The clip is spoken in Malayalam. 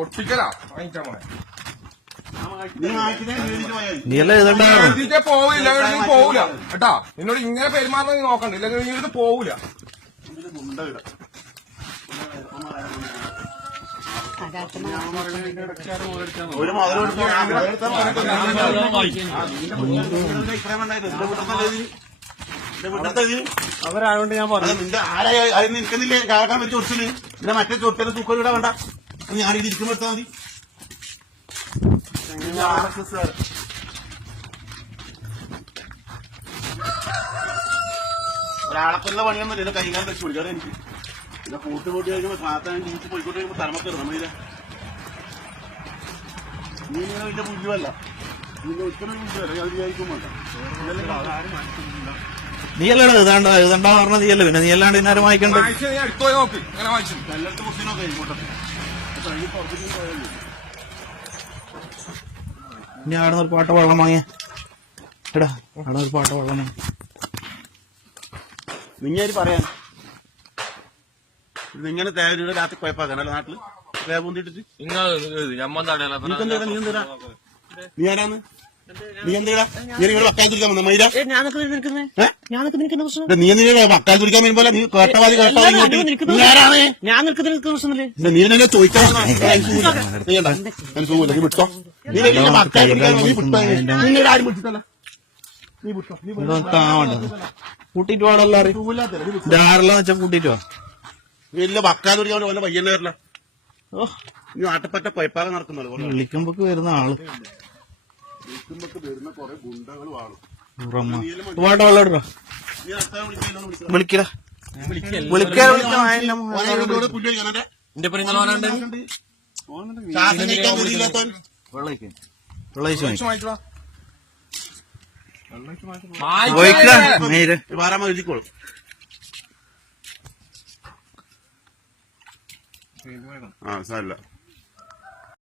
ഒട്ടിക്കലാ വാങ്ങിച്ചാ മോനെ. നീയല്ലേ എഴുതണ്ടായിരുന്നു. പോവില്ല പോവൂല കേട്ടാ. നിന്നോട് ഇങ്ങനെ പെരുമാറുന്ന നീ നോക്കണ്ട. ഇല്ലെങ്കിൽ നീ ഇത് പോവൂല. ഒരു അവരായോണ്ട് ഞാൻ പറഞ്ഞു നിന്റെ ആരായി നിൽക്കുന്നില്ലേ കാക്കാൻ വെച്ച് ചൊറിച്ചില് പിന്നെ മറ്റേ ചൊറിച്ചത് തൂക്കം ഇവിടെ വേണ്ട. ഞാൻ ഇത് ഇരിക്കുമ്പോ എടുത്താൽ മതി. ഒരാളെക്കൊല്ല പണിയൊന്നുമില്ല. എന്നെ കൈകാൻ വെച്ച് പിടിക്കാതെ എനിക്ക് പിന്നെ കൂട്ട് കൂട്ടി കഴിക്കുമ്പോ സാത്താൻ ജീവിച്ച് പോയിക്കോട്ട് കഴിയുമ്പോ തലമക്കരുത് നമ്മളില്ല. നീ ഇങ്ങനെ വലിയ പുല്ലുമല്ല. നീ ഒരിക്കലും പുല്ലുമല്ല. അത് വിചാരിക്കും വേണ്ട. നീയല്ലാണ് എഴുതണ്ട പറഞ്ഞ നീയല്ലേ. പിന്നെ നീ അല്ലാണ്ട് ഇന്നാരും വായിക്കണ്ട. എല്ലായിടത്തും കുത്തി നോക്കാം ഇങ്ങോട്ടൊക്കെ. ഇനി അവിടെ ഒരു പാട്ട വെള്ളം വാങ്ങിയ എടാ. അവിടെ ഒരു പാട്ട വെള്ളം വാങ്ങി. നിങ്ങാര് പറയാൻ ഇങ്ങനെ തേവരുടെ രാത്രി കുഴപ്പമാക്കാനല്ല നാട്ടില് തേവൂന്നിട്ടിട്ട് നീ ആരാന്ന്? നീ എന്തിനാ നീ നിങ്ങളുടെ വക്കാൻ തുടിക്കാൻ വന്ന മൈര? നീ എന്തിനാ വക്കാൻ തുടിക്കാൻ വരുമ്പോലെ നീ കേട്ടവാതി നീ ആരാണ്? നീ എന്നെ ചോദിക്കാൻ സുഖമില്ല. നീ വിട്ടോ. നീ വക്കാൻ തുടിക്കാൻ നീ വിട്ടോ. നിങ്ങളുടെ ആരും വിളിച്ചിട്ടല്ല. നീ വിട്ടോ. കൂട്ടിട്ട് പാടല്ലോ ആരെല്ലാം വെച്ചാ കൂട്ടിട്ട് വാ. വലിയ വക്കാൻ തുടിക്കാൻ വല്ല പയ്യന്നെ വരില്ല. നീ നാട്ടപ്പറ്റ പൈപ്പാകെ നടക്കുന്നത് വിളിക്കുമ്പോ വരുന്ന ആള് വരുന്ന കുറെ ഗുണ്ടകളും ആളും. പാട്ട വെള്ളം ഇടോ. വിളിക്കടാ വിളിക്കാൻ എഴുതിക്കോളും. ആ സാരല്ല.